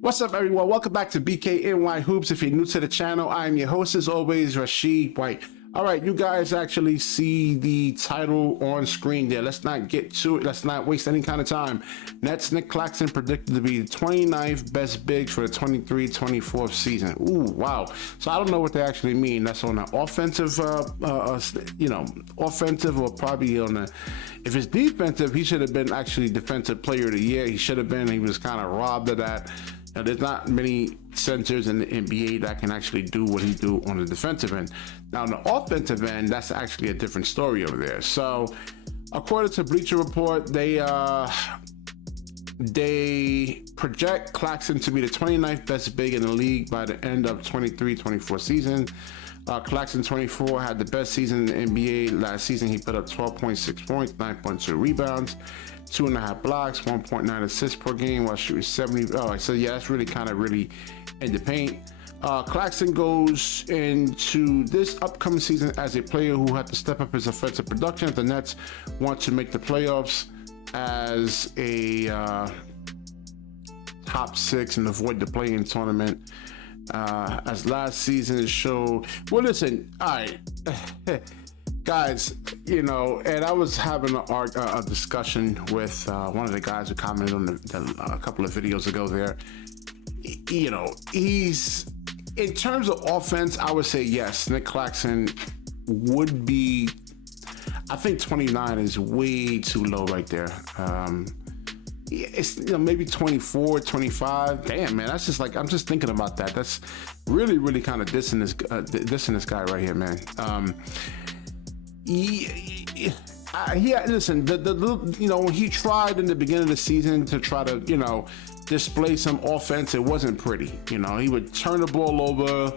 What's up, everyone? Welcome back to BKNY Hoops. If you're new to the channel, I am your host, as always, Rashid White. All right, you guys actually see the title on screen there. Let's not get to it. Let's not waste any kind of time. Nets Nic Claxton predicted to be the 29th best big for the 23-24 season. Ooh, wow. So I don't know what they actually mean. That's on the offensive, offensive, or probably on the, if it's defensive, he should have been actually defensive player of the year. He should have been. He was kind of robbed of that. Now, there's not many centers in the NBA that can actually do what he do on the defensive end. Now, on the offensive end, that's actually a different story over there. So, according to Bleacher Report, they project Claxton to be the 29th best big in the league by the end of 23-24 season. Claxton, 24, had the best season in the NBA last season. He put up 12.6 points, 9.2 rebounds, 2.5 blocks, 1.9 assists per game while shooting 70. Oh, so yeah, that's really in the paint. Claxton goes into this upcoming season as a player who had to step up his offensive production if the Nets want to make the playoffs as a top 6 and avoid the play-in tournament. As last season showed. Well, listen, all right, guys, and I was having a discussion with one of the guys who commented on a couple of videos ago there. He's, in terms of offense, I would say yes, Nic Claxton would be, I think 29 is way too low right there. It's maybe 24, 25. Damn, man, that's just like, I'm just thinking about that. That's really kind of dissing this guy right here, man. Listen, when he tried in the beginning of the season to try to display some offense, it wasn't pretty. He would turn the ball over.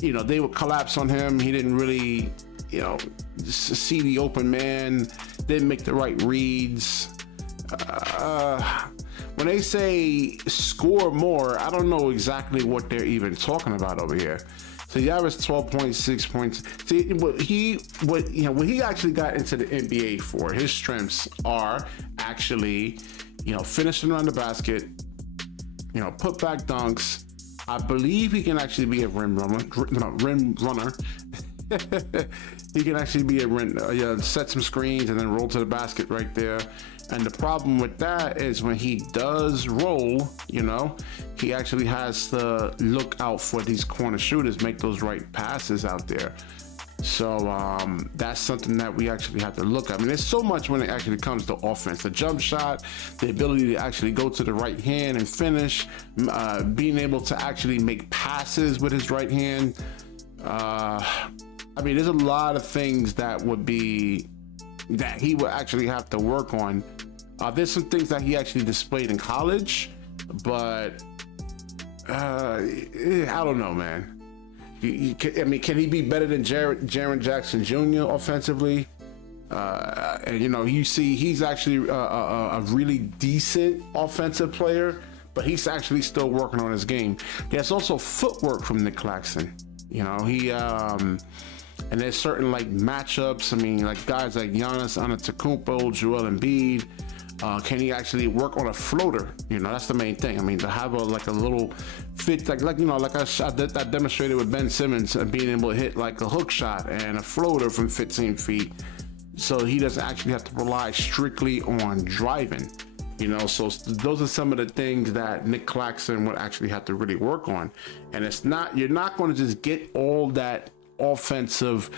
They would collapse on him. He didn't really see the open man, didn't make the right reads. When they say score more, I don't know exactly what they're even talking about over here. So he averaged 12.6 points. See, what he actually got into the NBA for, his strengths are actually, finishing around the basket, put back dunks. I believe he can actually be a rim runner. He can actually be set some screens and then roll to the basket right there. And the problem with that is when he does roll, he actually has to look out for these corner shooters, make those right passes out there. So that's something that we actually have to look at. I mean, there's so much when it actually comes to offense. The jump shot, the ability to actually go to the right hand and finish, being able to actually make passes with his right hand. I mean, there's a lot of things that he would actually have to work on. There's some things that he actually displayed in college, but I don't know, man. Can he be better than Jaren Jackson Jr. offensively? And you see, he's actually a really decent offensive player, but he's actually still working on his game. There's also footwork from Nic Claxton. And there's certain matchups. I mean, guys like Giannis Antetokounmpo, Joel Embiid. Can he actually work on a floater? That's the main thing. I mean, to have a little fit, I demonstrated with Ben Simmons, being able to hit a hook shot and a floater from 15 feet. So he doesn't actually have to rely strictly on driving. So those are some of the things that Nic Claxton would actually have to really work on. And you're not going to just get all that offensive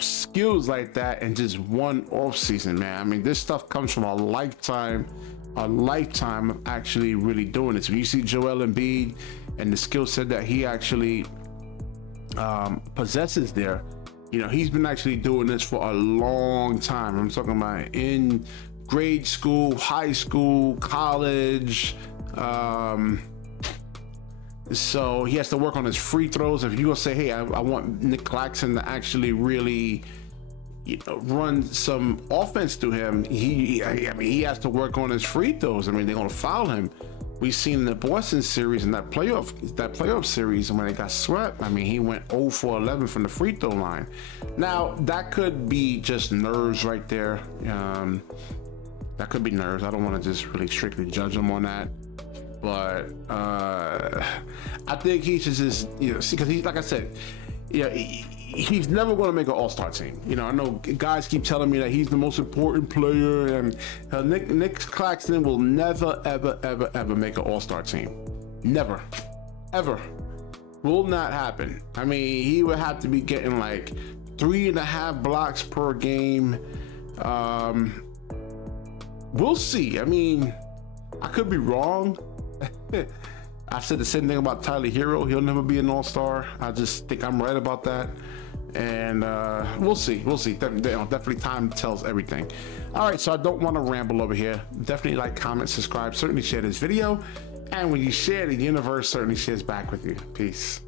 skills like that in just one off season, man. I mean, this stuff comes from a lifetime of actually really doing it. So you see Joel Embiid and the skill set that he actually possesses there. He's been actually doing this for a long time. I'm talking about in grade school, high school, college. So he has to work on his free throws. If you're gonna say, hey, I want Nic Claxton to actually really, run some offense to him, he has to work on his free throws. I mean, they're gonna foul him. We've seen in the Boston series and that playoff series, and when they got swept, I mean, he went 0 for 11 from the free throw line. Now that could be just nerves right there. That could be nerves. I don't want to just really strictly judge him on that. But I think he should just, see, because he's, like I said, he's never going to make an all-star team. I know guys keep telling me that he's the most important player, and Nic Claxton will never, ever, ever, ever make an all-star team. Never, ever. Will not happen. I mean, he would have to be getting like 3.5 blocks per game. We'll see. I mean, I could be wrong. I said the same thing about Tyler Hero. He'll never be an all-star. I just think I'm right about that. And we'll see. Definitely time tells everything. All right, so I don't want to ramble over here. Definitely like, comment, subscribe, certainly share this video. And when you share, the universe certainly shares back with you. Peace.